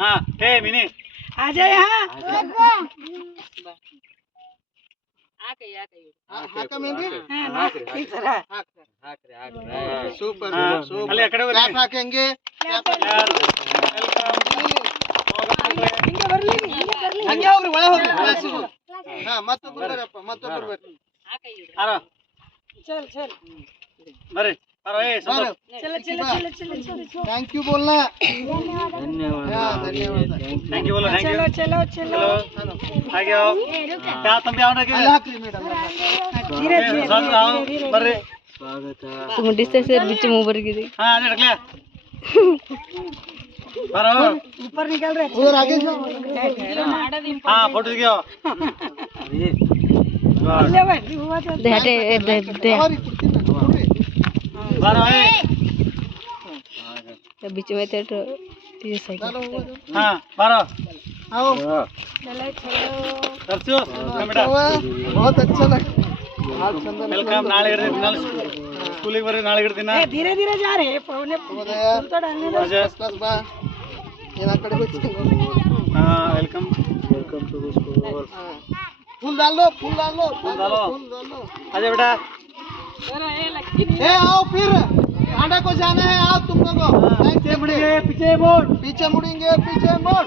हाँ मिनी आ जा यहाँ ಸೂಪರ್ ಅಲ್ಲಿ ಆ ಕಡೆ ಹೋಗಿ ಕ್ಲಾಪ್ ಹಾಕಂಗೆ ಹಂಗೆ ಹೋಗ್ರಿ ಒಳಗೆ ಹೋಗ್ರಿ ಕ್ಲಾಸಿಗೆ ಹಾ ಮತ್ತೊಬ್ಬರು ಬರಪ್ಪ ಮತ್ತೊಬ್ಬರು ಬರ್ರಿ ಆರೋ चल चल ಬರ್ರಿ ಆರೋ चल चल चल चल चल ಥ್ಯಾಂಕ್ ಯು ಬೋಲ್ನಾ धन्यवाद थैंक यू बोलो थैंक यू चलो चलो चलो आगे आओ क्या तुम भी आओ ना ಅಲ್ಲಿ ಹಾಕ್ರಿ ಮೇಡಮ್ धीरे धीरे ಬರ್ರಿ मुंडिस्ते से बीच में ऊपर गिरी हाँ अरे रख लिया बरो ऊपर निकल रहे उधर आगे जाओ हाँ फोटो दिखाओ ले भाई हुआ तो दे हटे दे और ही कुर्सी में छोड़े बरो बीच में तो ये सही चलो हाँ बरो आओ चलो चलो दर्शो बेटा बहुत अच्छा लगा आज चंदन वेलकम नाಳೆ ಇರ್ತೀನಿ ನಾಳೆ ಸ್ಕೂಲಿಗೆ ಬರ್ರಿ ನಾಳೆ ಇರ್ತೀನಿ ए धीरे धीरे जा रहे हैं पौने फूल तो डालने दो ಫಸ್ಟ್ ಕ್ಲಾಸ್ ಬಾ ಏನ ಕಡೆ ಹೋಗ್ತೀನಿ हाँ वेलकम टू द स्कूल फूल डाल लो फूल डाल लो फूल डालो। फूल डाल लो आजा बेटा ए आओ फिर आंडा को जाना है आओ तुम लोगों पीछे मुड़ेंगे पीछे मोड़ पीछे मुड़ेंगे पीछे मोड़